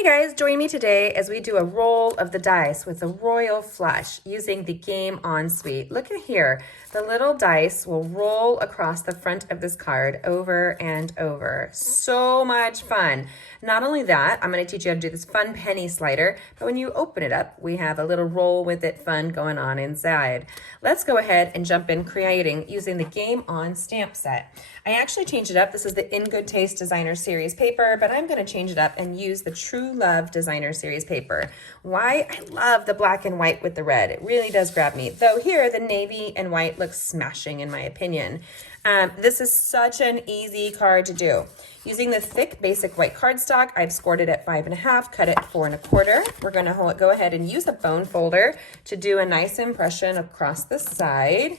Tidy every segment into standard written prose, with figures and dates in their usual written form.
Hey guys, join me today as we do a roll of the dice with a royal flush using the Game On suite. Look at here, the little dice will roll across the front of this card over and over. So much fun. Not only that, I'm going to teach you how to do this fun penny slider, but when you open it up, we have a little roll with it fun going on inside. Let's go ahead and jump in creating using the Game On stamp set. I actually changed it up. This is the In Good Taste Designer Series paper, but I'm going to change it up and use the True Love Designer Series paper. Why? I love the black and white with the red. It really does grab me. Though here, the navy and white looks smashing in my opinion. This is such an easy card to do. Using the thick basic white cardstock, I've scored it at 5.5, cut it 4 1/4. We're going to go ahead and use a bone folder to do a nice impression across the side.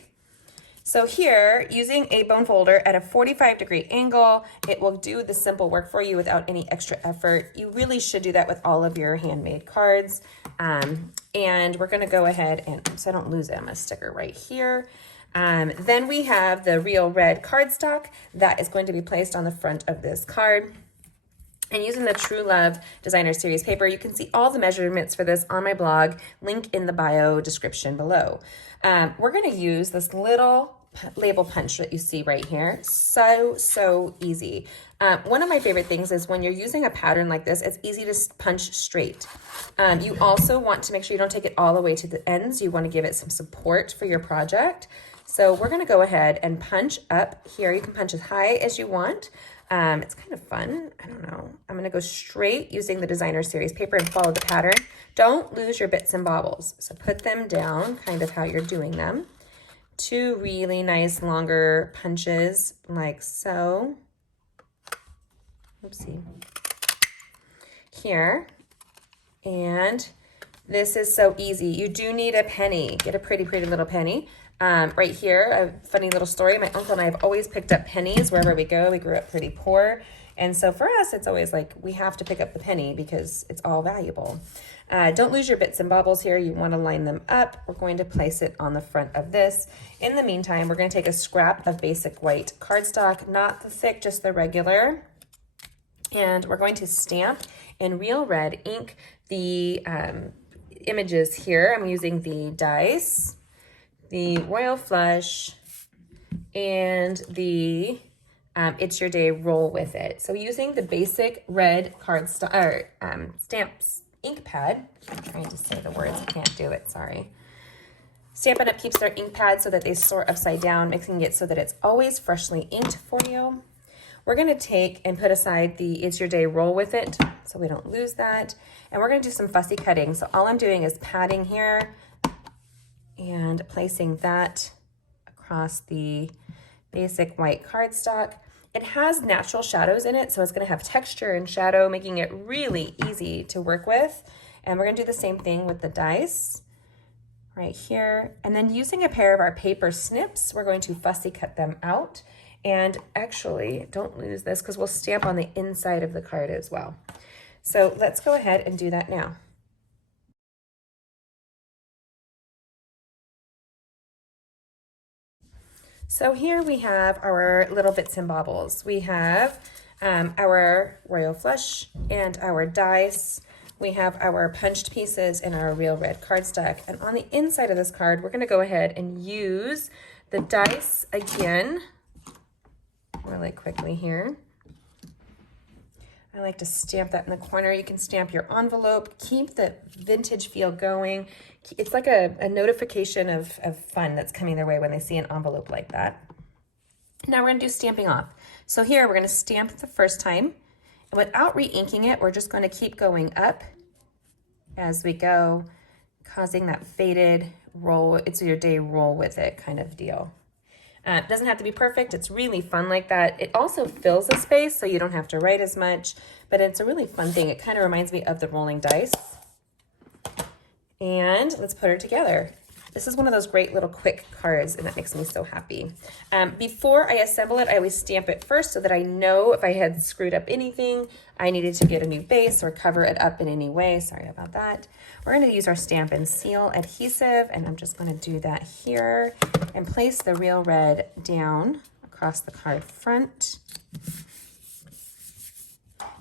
So here, using a bone folder at a 45-degree angle, it will do the simple work for you without any extra effort. You really should do that with all of your handmade cards. And we're going to go ahead and, so I don't lose it, I'm going to stick her right here. Then we have the real red cardstock that is going to be placed on the front of this card. And using the True Love Designer Series paper, you can see all the measurements for this on my blog, link in the bio description below. We're going to use this little label punch that you see right here. So easy. One of my favorite things is when you're using a pattern like this, it's easy to punch straight. You also want to make sure you don't take it all the way to the ends. You want to give it some support for your project. So we're going to go ahead and punch up here. You can punch as high as you want. It's kind of fun. I don't know. I'm going to go straight using the Designer Series paper and follow the pattern. Don't lose your bits and bobbles. So put them down kind of how you're doing them. 2 really nice longer punches like so. Oopsie. Here. And this is so easy. You do need a penny. Get a pretty little penny. Right here, a funny little story. My uncle and I have always picked up pennies wherever we go. We grew up pretty poor. And so for us, it's always like we have to pick up the penny because it's all valuable. Don't lose your bits and bobbles here. You want to line them up. We're going to place it on the front of this. In the meantime, we're going to take a scrap of basic white cardstock, not the thick, just the regular. And we're going to stamp in real red ink the images here. I'm using the dice, the royal flush, and the It's Your Day roll with it. So using the basic red cardstock stamps ink pad, I'm trying to say the words, I can't do it, sorry. Stampin' Up keeps their ink pad so that they sort upside down, making it so that it's always freshly inked for you. We're going to take and put aside the It's Your Day roll with it so we don't lose that. And we're going to do some fussy cutting. So all I'm doing is padding here and placing that across the basic white cardstock. It has natural shadows in it, so it's going to have texture and shadow, making it really easy to work with. And we're going to do the same thing with the dice right here. And then using a pair of our paper snips, we're going to fussy cut them out. And actually, don't lose this because we'll stamp on the inside of the card as well. So let's go ahead and do that now. So here we have our little bits and bobbles. We have our royal flush and our dice. We have our punched pieces and our real red cardstock. And on the inside of this card, we're going to go ahead and use the dice again really quickly here. I like to stamp that in the corner. You can stamp your envelope, keep the vintage feel going. It's like a notification of fun that's coming their way when they see an envelope like that. Now we're going to do stamping off. So here we're going to stamp the first time. And without re-inking it, we're just going to keep going up as we go, causing that faded roll, It's Your Day roll with it kind of deal. It doesn't have to be perfect. It's really fun like that. It also fills a space so you don't have to write as much, but it's a really fun thing. It kind of reminds me of the rolling dice. And let's put her together. This is one of those great little quick cards, and that makes me so happy. Before I assemble it, I always stamp it first so that I know if I had screwed up anything, I needed to get a new base or cover it up in any way. Sorry about that. We're going to use our Stamp and Seal adhesive, and I'm just going to do that here and place the real red down across the card front.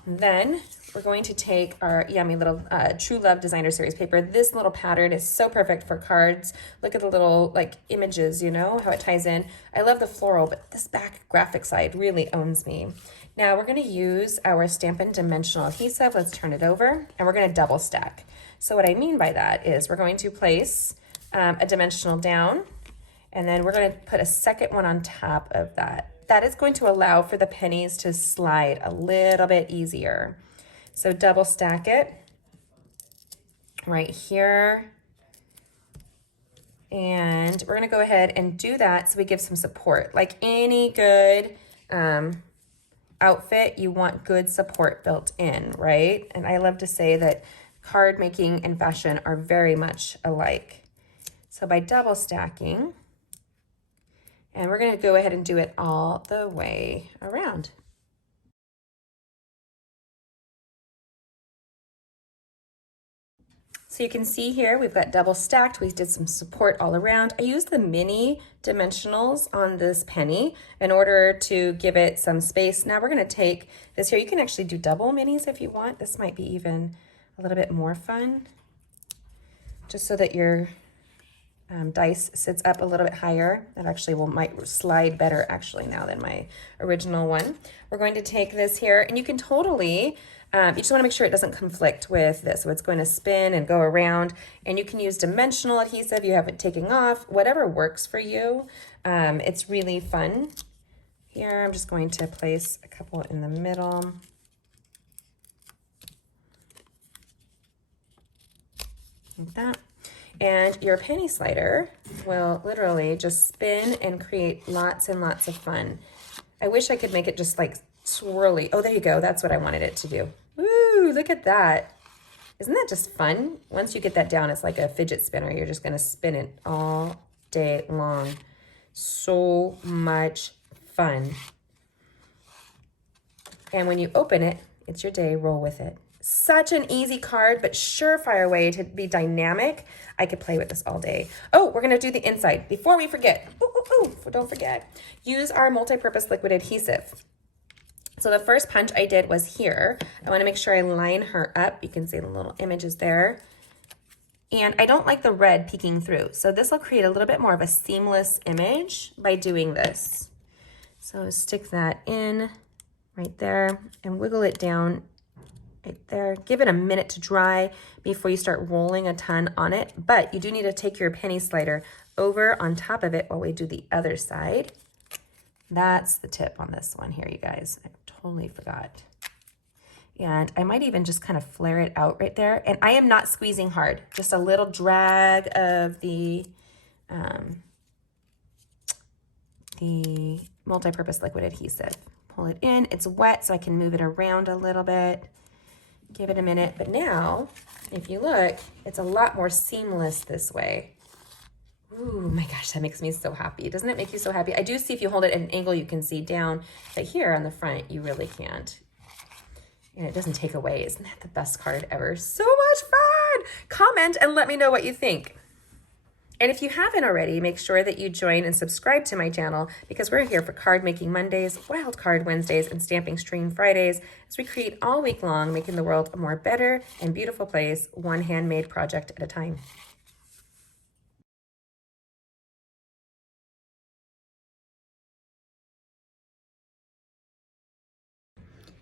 Then we're going to take our yummy little True Love Designer Series paper. This little pattern is so perfect for cards. Look at the little like images, you know, how it ties in. I love the floral, but this back graphic side really owns me. Now we're going to use our Stampin' dimensional adhesive. Let's turn it over, and we're going to double stack. So what I mean by that is we're going to place a dimensional down, and then we're going to put a second one on top of that. That is going to allow for the pennies to slide a little bit easier. So double stack it right here. And we're going to go ahead and do that so we give some support. Like any good outfit, you want good support built in, right? And I love to say that card making and fashion are very much alike. So by double stacking, and we're going to go ahead and do it all the way around. So you can see here, we've got double stacked. We did some support all around. I used the mini dimensionals on this penny in order to give it some space. Now we're going to take this here. You can actually do double minis if you want. This might be even a little bit more fun, just so that your dice sits up a little bit higher. That actually might slide better actually now than my original one. We're going to take this here, and you can totally, you just want to make sure it doesn't conflict with this. So it's going to spin and go around, and you can use dimensional adhesive. You have it taking off, whatever works for you. It's really fun. Here, I'm just going to place a couple in the middle. Like that. And your penny slider will literally just spin and create lots and lots of fun. I wish I could make it just like swirly. Oh, there you go. That's what I wanted it to do. Woo, look at that. Isn't that just fun? Once you get that down, it's like a fidget spinner. You're just going to spin it all day long. So much fun. And when you open it, it's your day. Roll with it. Such an easy card, but surefire way to be dynamic. I could play with this all day. Oh, we're going to do the inside. Before we forget, don't forget, use our multi-purpose liquid adhesive. So the first punch I did was here. I want to make sure I line her up. You can see the little images there. And I don't like the red peeking through. So this will create a little bit more of a seamless image by doing this. So stick that in right there and wiggle it down right there. Give it a minute to dry before you start rolling a ton on it. But you do need to take your penny slider over on top of it while we do the other side. That's the tip on this one here, you guys. I totally forgot. And I might even just kind of flare it out right there. And I am not squeezing hard, just a little drag of the multi-purpose liquid adhesive. Pull it in, it's wet, so I can move it around a little bit. Give it a minute, but now, if you look, it's a lot more seamless this way. Ooh, my gosh, that makes me so happy. Doesn't it make you so happy? I do see if you hold it at an angle, you can see down, but here on the front, you really can't. And it doesn't take away. Isn't that the best card ever? So much fun! Comment and let me know what you think. And if you haven't already, make sure that you join and subscribe to my channel because we're here for Card Making Mondays, Wild Card Wednesdays, and Stamping Stream Fridays as we create all week long, making the world a more better and beautiful place, one handmade project at a time.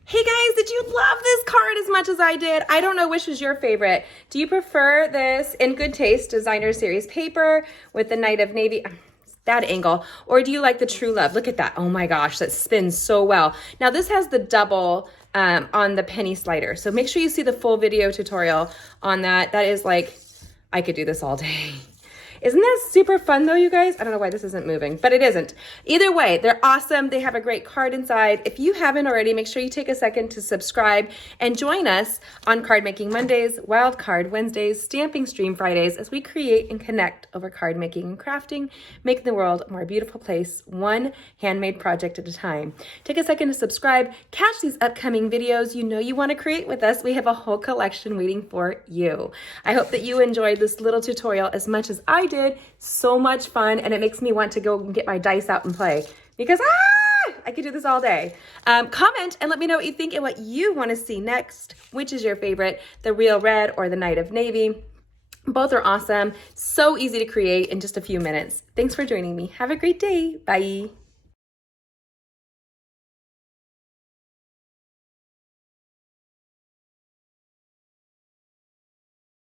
Hey guys, did you love this card as much as I did? I don't know which is your favorite. Do you prefer this In Good Taste Designer Series paper with the Night of Navy, that angle, or do you like the True Love? Look at that. Oh my gosh, that spins so well. Now this has the double on the penny slider. So make sure you see the full video tutorial on that. That is like, I could do this all day. Isn't that super fun though, you guys? I don't know why this isn't moving, but it isn't. Either way, they're awesome. They have a great card inside. If you haven't already, make sure you take a second to subscribe and join us on Card Making Mondays, Wild Card Wednesdays, Stamping Stream Fridays as we create and connect over card making and crafting, making the world a more beautiful place, one handmade project at a time. Take a second to subscribe, catch these upcoming videos you know you want to create with us. We have a whole collection waiting for you. I hope that you enjoyed this little tutorial as much as I did. So much fun, and it makes me want to go and get my dice out and play because I could do this all day. Comment and let me know what you think and what you want to see next. Which is your favorite, the Real Red or the Night of Navy? Both are awesome. So easy to create in just a few minutes. Thanks for joining me. Have a great day. Bye.